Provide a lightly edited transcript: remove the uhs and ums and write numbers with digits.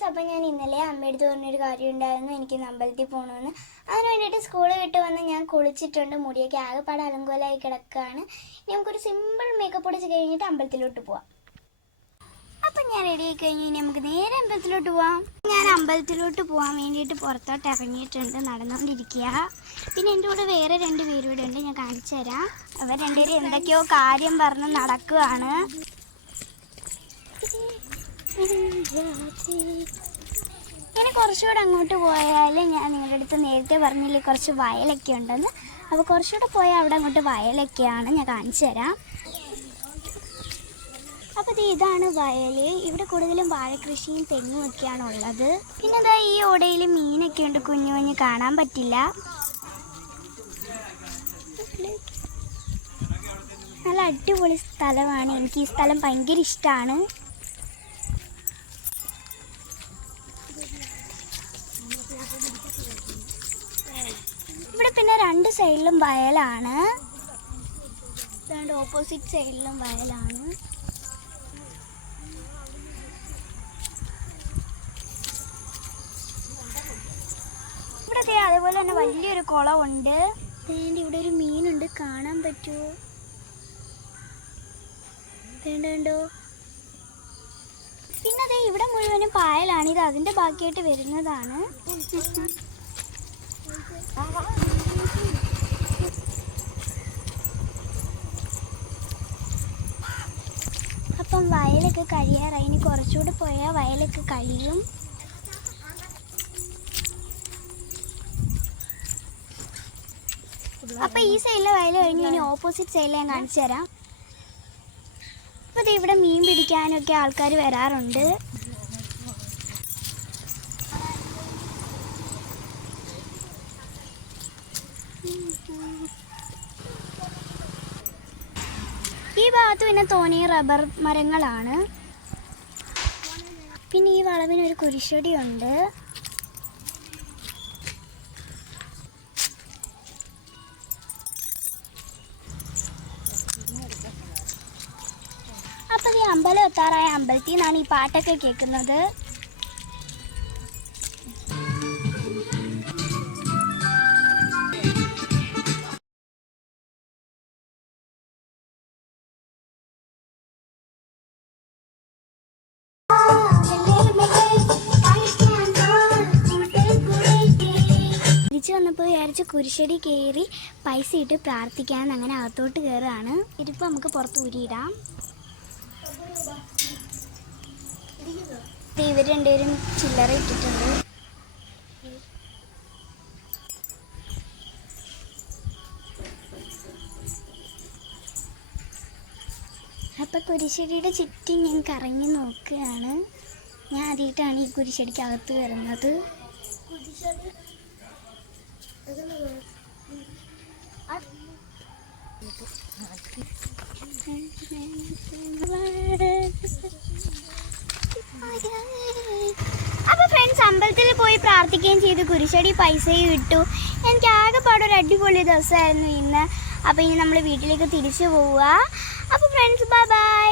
Friends, അപ്പോൾ ഞാൻ ഇന്നലെ അമ്മയെടുത്ത് പറഞ്ഞൊരു കാര്യം ഉണ്ടായിരുന്നു, എനിക്ക് അമ്പലത്തിൽ പോകണമെന്ന്. അതിന് വേണ്ടിയിട്ട് സ്കൂൾ വിട്ട് വന്ന് ഞാൻ കുളിച്ചിട്ടുണ്ട്, മുടിയൊക്കെ ആകെപ്പാടെ അലങ്കോലമായി കിടക്കുകയാണ്. ഇനി നമുക്കൊരു സിമ്പിൾ മേക്കപ്പ് പൊടിച്ച് കഴിഞ്ഞിട്ട് അമ്പലത്തിലോട്ട് പോവാം. അപ്പം ഞാൻ റെഡി ആയി കഴിഞ്ഞ് ഇനി നമുക്ക് നേരെ അമ്പലത്തിലോട്ട് പോവാം. ഞാൻ അമ്പലത്തിലോട്ട് പോകാൻ വേണ്ടിയിട്ട് പുറത്തോട്ട് ഇറങ്ങിയിട്ടുണ്ട്, നടന്നുകൊണ്ടിരിക്കുക. പിന്നെ എൻ്റെ കൂടെ വേറെ 2 പേരും കൂടെ ഉണ്ട്, ഞാൻ കാണിച്ചു തരാം. അവർ 2 പേരും എന്തൊക്കെയോ കാര്യം പറഞ്ഞ് നടക്കുകയാണ്. ഇനി കുറച്ചുകൂടെ അങ്ങോട്ട് പോയാൽ ഞാൻ നിങ്ങളുടെ അടുത്ത് നേരത്തെ പറഞ്ഞില്ലേ കുറച്ച് വയലൊക്കെ ഉണ്ടെന്ന്. അപ്പോൾ കുറച്ചുകൂടെ പോയാൽ അവിടെ അങ്ങോട്ട് വയലൊക്കെയാണ്, ഞാൻ കാണിച്ചു തരാം. അപ്പോൾ ഇതാണ് വയൽ. ഇവിടെ കൂടുതലും വാഴക്കൃഷിയും തെങ്ങും ഒക്കെയാണ് ഉള്ളത്. പിന്നെ ഇതാ ഈ ഓടയിൽ മീനൊക്കെ ഉണ്ട്, കുഞ്ഞു കുഞ്ഞ് കാണാൻ പറ്റില്ല. നല്ല അടിപൊളി സ്ഥലമാണ്, എനിക്ക് ഈ സ്ഥലം ഭയങ്കര ഇഷ്ടമാണ്. ഇവിടെ പിന്നെ 2 സൈഡിലും വയലാണ്, ഓപ്പോസിറ്റ് സൈഡിലും വയലാണ്. ഇവിടെ അതേപോലെ തന്നെ വലിയൊരു കുളമുണ്ട്. ഇവിടെ ഒരു മീനുണ്ട്, കാണാൻ പറ്റുമോ? വേണ്ടോ? പിന്നെ അതെ ഇവിടെ മുഴുവനും പായലാണ്, ഇത് അതിൻ്റെ ബാക്കിയായിട്ട് വരുന്നതാണ്. അപ്പം വയലൊക്കെ കഴിയാറായി, ഇനി കുറച്ചുകൂടെ പോയാൽ വയലൊക്കെ കഴിയും. അപ്പം ഈ സൈഡിലെ വയൽ കഴിഞ്ഞ് ഇനി ഓപ്പോസിറ്റ് സൈഡിൽ ഞാൻ കാണിച്ചു തരാം. അപ്പോൾ ഇവിടെ മീൻ പിടിക്കാനൊക്കെ ആൾക്കാർ വരാറുണ്ട്. ഈ ഭാഗത്ത് പിന്നെ തോന്നിയ റബ്ബർ മരങ്ങളാണ്. പിന്നെ ഈ വളവിനൊരു കുരിശടിയുണ്ട്. അപ്പോൾ ഈ അമ്പലം എത്താറായ അമ്പലത്തിൽ നിന്നാണ് ഈ പാട്ടൊക്കെ കേൾക്കുന്നത്. തിരിച്ചു വന്നപ്പോൾ വിചാരിച്ച് കുരിശടി കയറി പൈസ ഇട്ട് പ്രാർത്ഥിക്കാമെന്ന്, അങ്ങനെ അകത്തോട്ട് കയറുകയാണ്. ഇതിപ്പോൾ നമുക്ക് പുറത്ത് ഊരിയിടാം. ഇവർ 2 പേരും ചില്ലറ ഇട്ടിട്ടുണ്ട്. അപ്പം കുരിശടിയുടെ ചുറ്റും ഞാൻ കറങ്ങി നോക്കുകയാണ്. ഞാൻ ആദ്യമായിട്ടാണ് ഈ കുരിശടിക്ക് അകത്ത് വരുന്നത്. അപ്പോൾ ഫ്രണ്ട്സ്, അമ്പലത്തിൽ പോയി പ്രാർത്ഥിക്കുകയും ചെയ്തു, കുരിശടി പൈസയും ഇട്ടു. എനിക്ക് ആകെപ്പാടൊരു അടിപൊളി ദിവസമായിരുന്നു ഇന്ന്. അപ്പോൾ ഇനി നമ്മൾ വീട്ടിലേക്ക് തിരിച്ചു പോവുക. അപ്പോൾ ഫ്രണ്ട്സ്, ബൈ ബൈ.